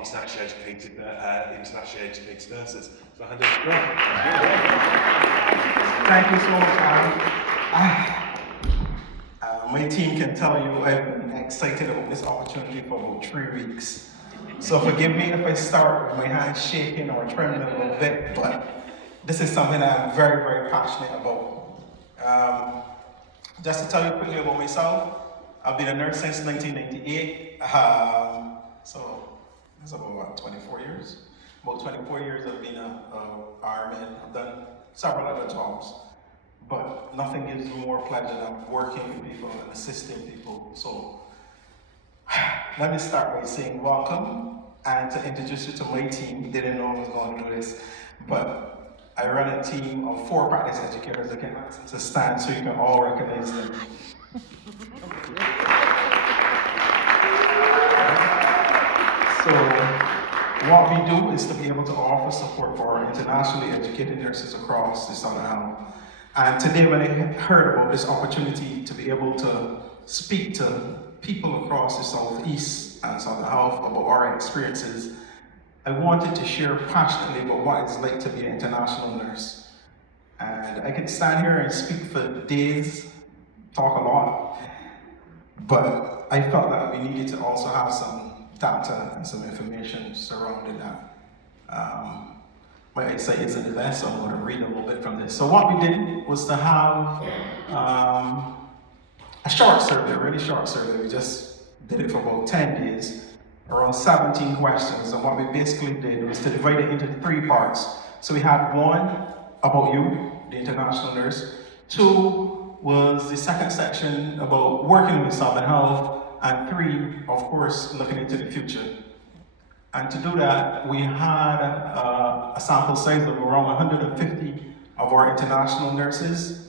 internationally educated nurses. So I hand over to Greg. Thank you so much, Aaron. My team can tell you I've been excited about this opportunity for about 3 weeks. So forgive me if I start with my hands shaking or trembling a little bit, but this is something I'm very, very passionate about. Just to tell you quickly about myself, I've been a nurse since 1998. So that's about what, 24 years? About 24 years I've been a RMN. I've done several other jobs, but nothing gives me more pleasure than working with people and assisting people. So let me start by saying welcome and to introduce you to my team. Didn't know I was going to do this, but I run a team of 4 practice educators. I can ask them to stand so you can all recognize them. So what we do is to be able to offer support for our internationally educated nurses across the Southern Health. And today when I heard about this opportunity to be able to speak to people across the Southeast and Southern Health about our experiences, I wanted to share passionately about what it's like to be an international nurse. And I could stand here and speak for days, talk a lot, but I felt that we needed to also have some data and some information surrounding that. My eyesight isn't the best, so I'm going to read a little bit from this. So what we did was to have a short survey, a really short survey. We just did it for about 10 days, around 17 questions. And what we basically did was to divide it into 3 parts. So we had 1 about you, the international nurse. 2 was the second section about working with Southern Health. And 3, of course, looking into the future. And to do that, we had a sample size of around 150 of our international nurses.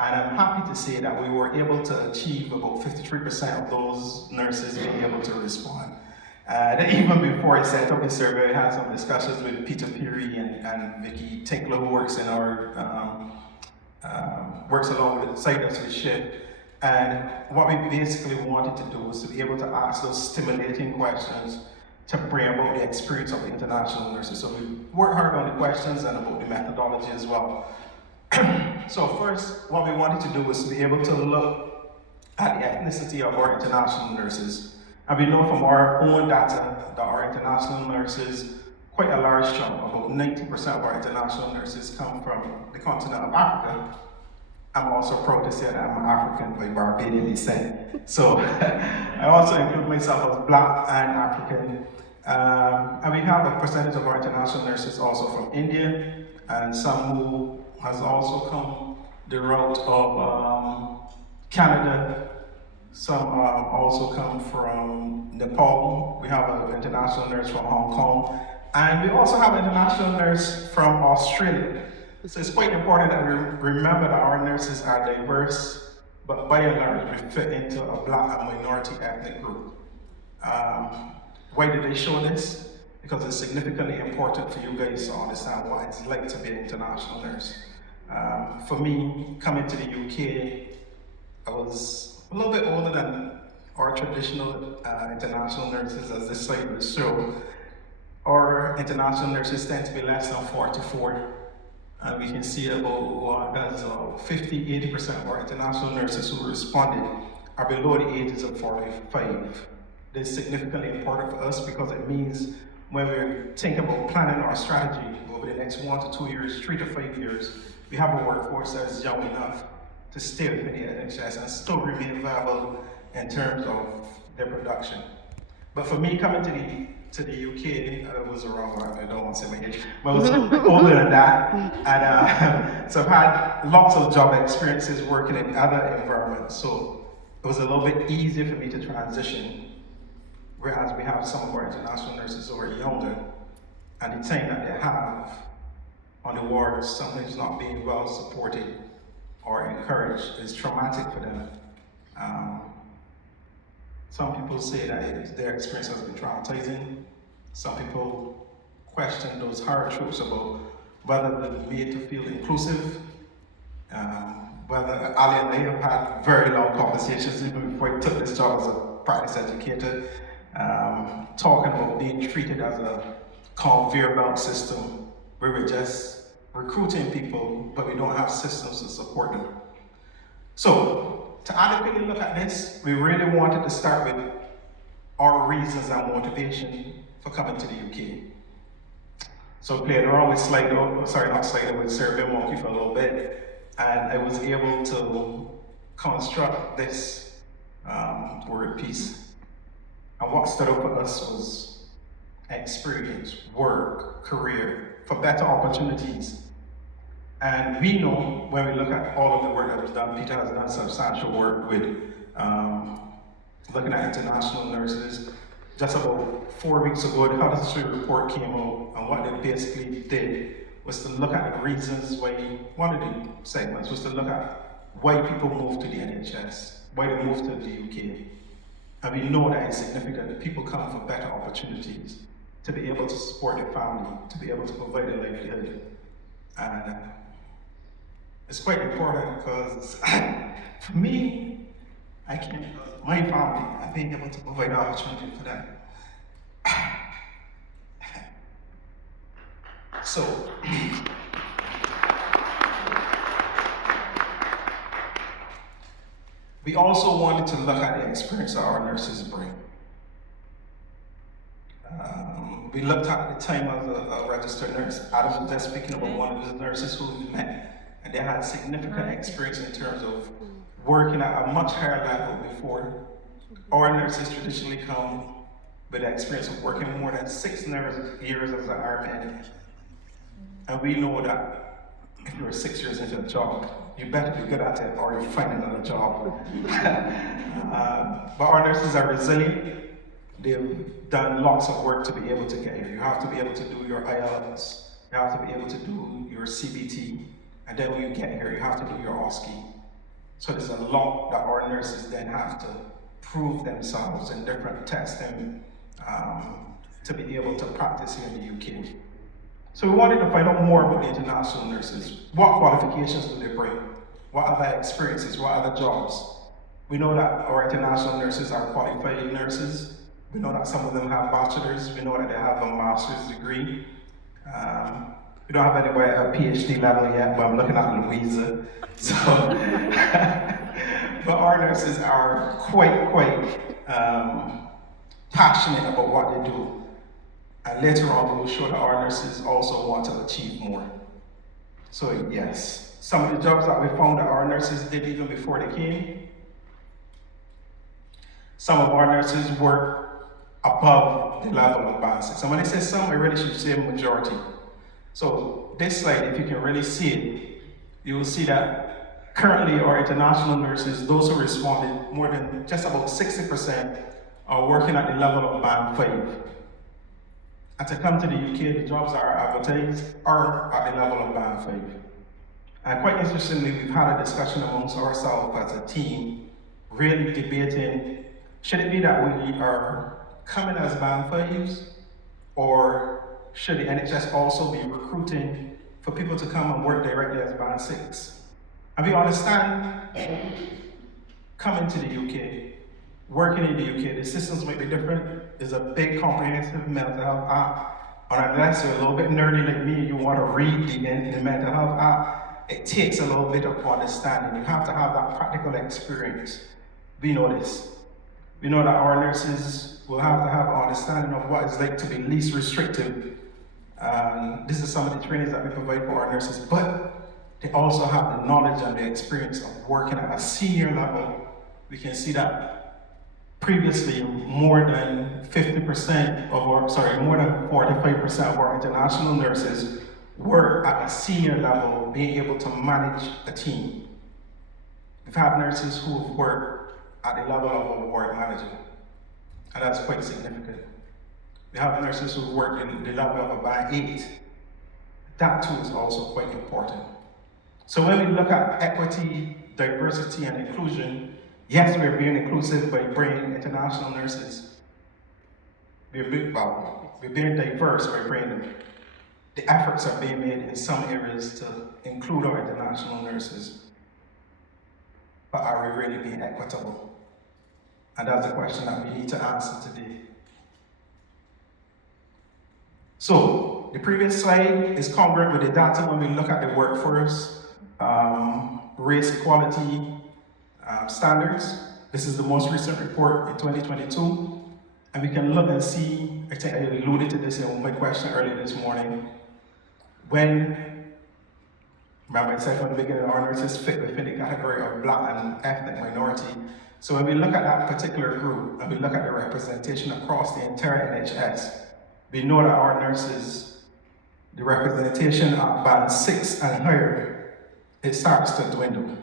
And I'm happy to say that we were able to achieve about 53% of those nurses being able to respond. And even before I set up the survey, I had some discussions with Peter Peary and Vicky Tinkler, who works in our works along with site us with SHIP. And what we basically wanted to do was to be able to ask those stimulating questions to bring about the experience of the international nurses. So we worked hard on the questions and about the methodology as well. So first, what we wanted to do was to be able to look at the ethnicity of our international nurses. And we know from our own data that our international nurses, quite a large chunk, about 90% of our international nurses come from the continent of Africa. I'm also proud to say that I'm African by Barbadian descent. So I also include myself as Black and African. And we have a percentage of our international nurses also from India, and some who has also come the route of Canada. Some also come from Nepal. We have an international nurse from Hong Kong. And we also have an international nurse from Australia. So it's quite important that we remember that our nurses are diverse, but by and large, we fit into a Black and minority ethnic group. Why did I show this? Because it's significantly important for you guys to understand what it's like to be an international nurse. For me, coming to the UK, I was a little bit older than our traditional international nurses, as this slide will show. Our international nurses tend to be less than 44. And we can see about 50-80% of our international nurses who responded are below the ages of 45. This is significantly important for us because it means when we think about planning our strategy over the next 1 to 2 years, 3 to 5 years, we have a workforce that is young enough to stay within the NHS and still remain viable in terms of their production. But for me, coming to the UK, it was around, I don't want to say my age, but it was older than that. And so I've had lots of job experiences working in other environments. So it was a little bit easier for me to transition, whereas we have some of our international nurses who are younger, and the time that they have on the ward is sometimes not being well supported or encouraged is traumatic for them. Some people say that their experience has been traumatizing. Some people question those hard truths about whether they're made to feel inclusive. Whether Ali and I have had very long conversations even before I took this job as a practice educator. talking about being treated as a conveyor belt system where we're just recruiting people, but we don't have systems to support them. So, to adequately look at this, we really wanted to start with our reasons and motivation for coming to the UK. So we played around with with SurveyMonkey for a little bit, and I was able to construct this word piece. And what stood out for us was experience, work, career, for better opportunities. And we know when we look at all of the work that was done, Peter has done substantial work with looking at international nurses. Just about 4 weeks ago, the Health History report came out, and what they basically did was to look at the reasons why, one of the segments was to look at why people move to the NHS, why they move to the UK. And we know that it's significant that people come for better opportunities, to be able to support their family, to be able to provide a livelihood. And it's quite important because for me, I came because of my family and being able to provide opportunity for them. So, we also wanted to look at the experience that our nurses bring. We looked at the time as a registered nurse. Adam was just speaking about one of the nurses who we met, and they had significant experience in terms of working at a much higher level before. Our nurses traditionally come with the experience of working more than 6 years as an RN. And we know that if you're 6 years into a job, you better be good at it or you're finding another job. But our nurses are resilient. They've done lots of work to be able to get here. You have to be able to do your IELTS, you have to be able to do your CBT, and then when you get here, you have to do your OSCE. So there's a lot that our nurses then have to prove themselves in different testing to be able to practice here in the UK. So we wanted to find out more about the international nurses. What qualifications do they bring? What other experiences? What other jobs? We know that our international nurses are qualified nurses. We know that some of them have bachelors. We know that they have a master's degree. We don't have anybody at a PhD level yet, but I'm looking at Louisa. So, but our nurses are quite passionate about what they do. And later on, we'll show that our nurses also want to achieve more. So yes, some of the jobs that we found that our nurses did even before they came. Some of our nurses work above the level of band 6. And when I say some, I really should say majority. So this slide, if you can really see it, you will see that currently our international nurses, those who responded, more than just about 60% are working at the level of band 5. And to come to the UK, the jobs that are advertised are at the level of band 5. And quite interestingly, we've had a discussion amongst ourselves as a team, really debating, should it be that we are coming as band 5s, or should the NHS also be recruiting for people to come and work directly as band 6? And we understand coming to the UK, working in the UK, the systems might be different. There's a big comprehensive mental health act, and unless you're a little bit nerdy like me and you want to read the mental health act, it takes a little bit of understanding. You have to have that practical experience. We know this. We know that our nurses will have to have an understanding of what it's like to be least restrictive. This is some of the trainings that we provide for our nurses, but they also have the knowledge and the experience of working at a senior level. We can see that previously more than 50% more than 45% of our international nurses were at a senior level, being able to manage a team. We've had nurses who have worked at the level of a ward manager, and that's quite significant. We have nurses who work in the level of a band 8. That too is also quite important. So when we look at equity, diversity, and inclusion, yes, we're being inclusive by bringing international nurses. We're being diverse by bringing them. The efforts are being made in some areas to include our international nurses. But are we really being equitable? And that's the question that we need to answer today. So the previous slide is congruent with the data when we look at the workforce, race equality standards. This is the most recent report in 2022. And we can look and see, I think I alluded to this in my question earlier this morning, remember I said from the beginning, our nurses fit within the category of Black and ethnic minority. So when we look at that particular group and we look at the representation across the entire NHS, we know that our nurses, the representation at band 6 and higher, it starts to dwindle.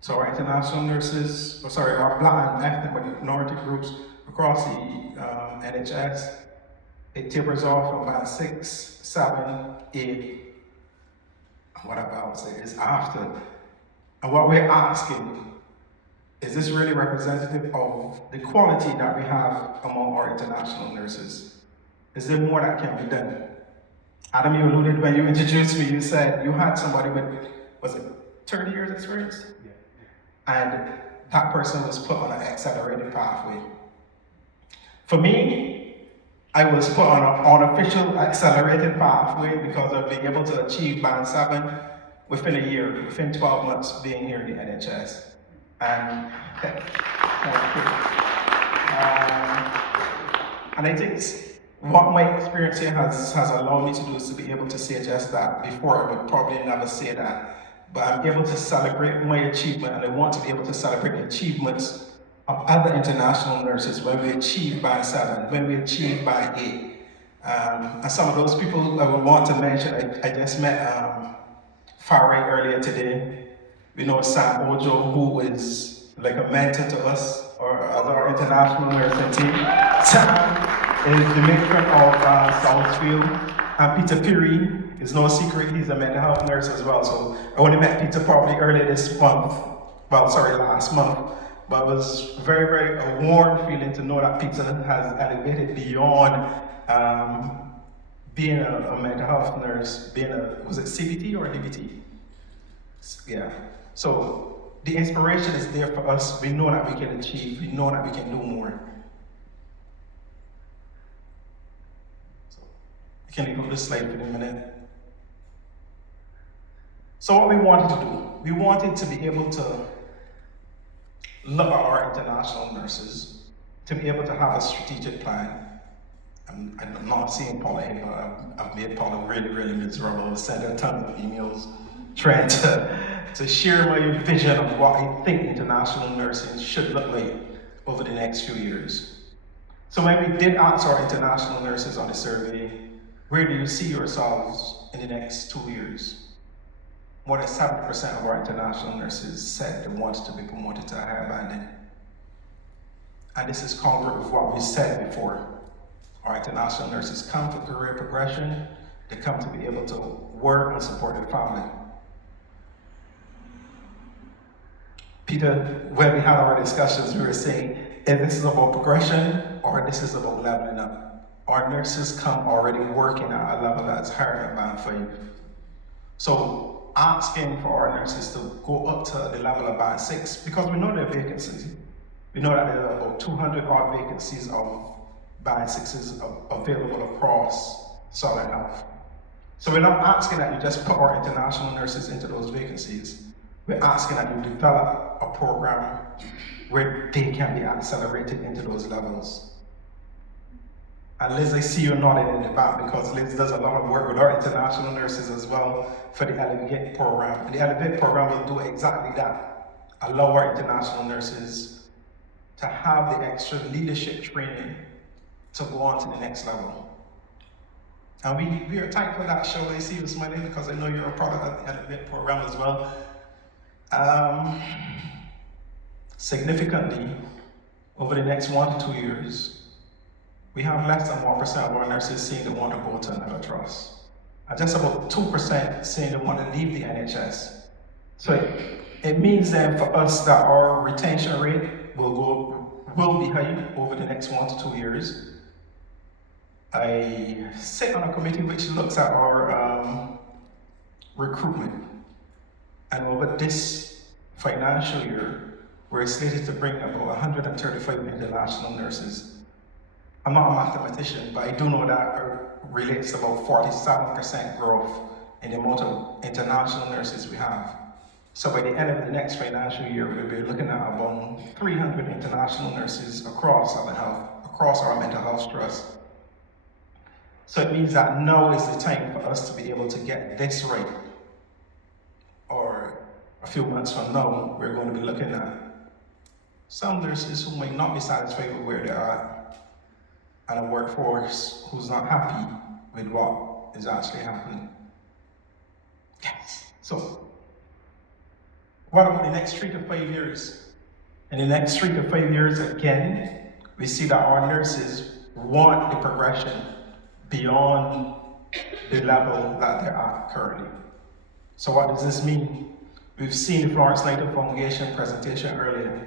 So our international nurses, our Black and ethnic minority groups across the NHS, it tapers off from band 6, 7, 8, what about say is after. And what we're asking, is this really representative of the quality that we have among our international nurses? Is there more that can be done? Adam, you alluded when you introduced me, you said you had somebody with, was it 30 years experience? Yeah. And that person was put on an accelerated pathway. For me, I was put on an unofficial accelerated pathway because of being able to achieve band 7 within a year, within 12 months being here in the NHS. And I think what my experience here has allowed me to do is to be able to say just that. Before I would probably never say that. But I'm able to celebrate my achievement, and I want to be able to celebrate the achievements of other international nurses when we achieve band 7, when we achieve band 8. And some of those people I would want to mention, I just met Farai earlier today. We know Sam Ojo, who is like a mentor to us, or our international nursing team. Sam is the matron of Southfield. And Peter Peary is no secret, he's a mental health nurse as well. So I only met Peter probably earlier this month, last month. But it was very a warm feeling to know that Peter has elevated beyond being a mental health nurse, was it CBT or DBT? Yeah. So the inspiration is there for us. We know that we can achieve. We know that we can do more. So you can leave up this slide for a minute. So what we wanted to do, we wanted to be able to look at our international nurses, to be able to have a strategic plan. I'm not seeing Paula here, but I've made Paula really miserable. Sent her tons of emails trying to share my vision of what I think international nursing should look like over the next few years. So when we did ask our international nurses on the survey, where do you see yourselves in the next 2 years? More than 70% of our international nurses said they wanted to be promoted to a higher banding. And this is congruent with what we said before. Our international nurses come for career progression. They come to be able to work and support their family. Peter, when we had our discussions, we were saying, if this is about progression or this is about leveling up. Our nurses come already working at a level that's higher than band 5. So asking for our nurses to go up to the level of band 6, because we know there are vacancies. We know that there are about 200 odd vacancies of band 6s available across Southern Health. So we're not asking that you just put our international nurses into those vacancies. We're asking that you develop a program where they can be accelerated into those levels. And Liz, I see you nodding in the back because Liz does a lot of work with our international nurses as well for the Elevate program. And the Elevate program will do exactly that. Allow our international nurses to have the extra leadership training to go on to the next level. And we are thankful that, Shola, I see you smiling because I know you're a product of the Elevate program as well. Significantly, over the next 1 to 2 years, we have less than 1% of our nurses saying they want to go to another trust. And just about 2% saying they want to leave the NHS. So it means then for us that our retention rate will be high over the next 1 to 2 years. I sit on a committee which looks at our recruitment. And over this financial year, we're slated to bring about 135 international nurses. I'm not a mathematician, but I do know that it relates to about 47% growth in the amount of international nurses we have. So by the end of the next financial year, we'll be looking at about 300 international nurses across our health, across our mental health trust. So it means that now is the time for us to be able to get this right. Or a few months from now, we're going to be looking at some nurses who might not be satisfied with where they are at, and a workforce who's not happy with what is actually happening. Yes. So, what about the next 3 to 5 years? In the next 3 to 5 years, again, we see that our nurses want the progression beyond the level that they're at currently. So what does this mean? We've seen the Florence Nightingale Foundation presentation earlier.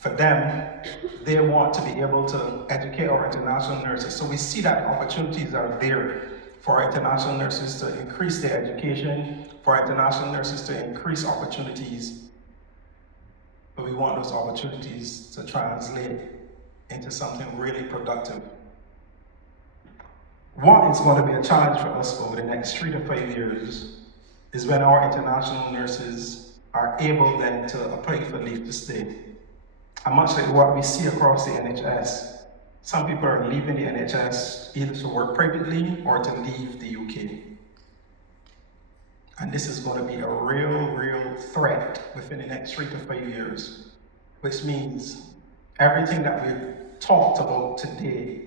For them, they want to be able to educate our international nurses. So we see that opportunities are there for our international nurses to increase their education, for our international nurses to increase opportunities. But we want those opportunities to translate into something really productive. What is going to be a challenge for us over the next 3 to 5 years is when our international nurses are able then to apply for leave to stay. And much like what we see across the NHS, some people are leaving the NHS either to work privately or to leave the UK. And this is going to be a real threat within the next 3 to 5 years, which means everything that we've talked about today,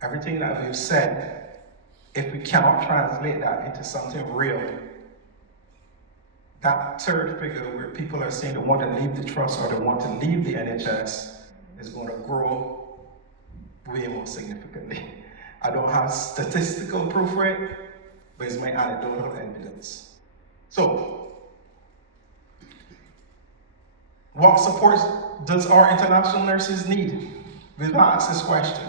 everything that we've said, if we cannot translate that into something real, that third figure where people are saying they want to leave the trust or they want to leave the NHS is going to grow way more significantly. I don't have statistical proof for it, but it's my anecdotal evidence. So, what support does our international nurses need? We've asked this question.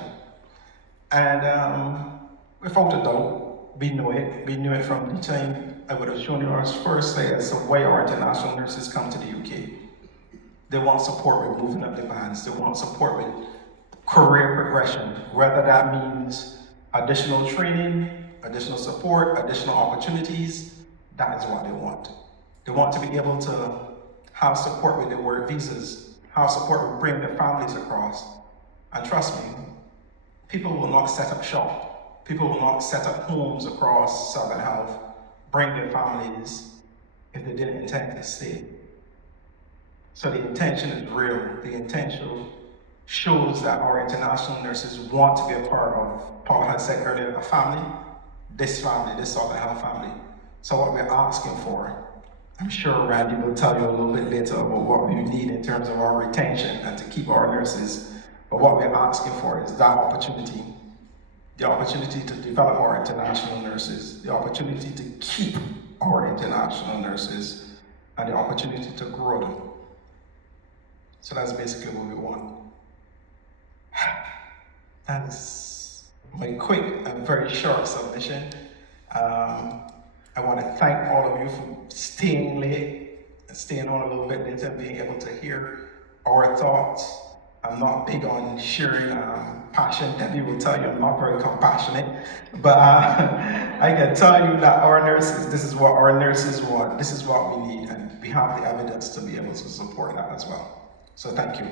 And without a doubt, we know it. We knew it from the time I would have shown you our first slide as to why our international nurses come to the UK. They want support with moving up the bands. They want support with career progression, whether that means additional training, additional support, additional opportunities. That is what they want. They want to be able to have support with their work visas, have support with bringing their families across. And trust me, people will not set up shop. People will not set up homes across Southern Health, bring their families if they didn't intend to stay. So the intention is real. The intention shows that our international nurses want to be a part of, Paul had said earlier, a family, this Southern Health family. So what we're asking for, I'm sure Randy will tell you a little bit later about what we need in terms of our retention and to keep our nurses. But what we're asking for is that opportunity, the opportunity to develop our international nurses, the opportunity to keep our international nurses, and the opportunity to grow them. So that's basically what we want. That's my quick and very short submission. I want to thank all of you for staying late and staying on a little bit later and being able to hear our thoughts. I'm not big on sharing passion. Debbie will tell you I'm not very compassionate. But I can tell you that our nurses, this is what our nurses want. This is what we need. And we have the evidence to be able to support that as well. So thank you.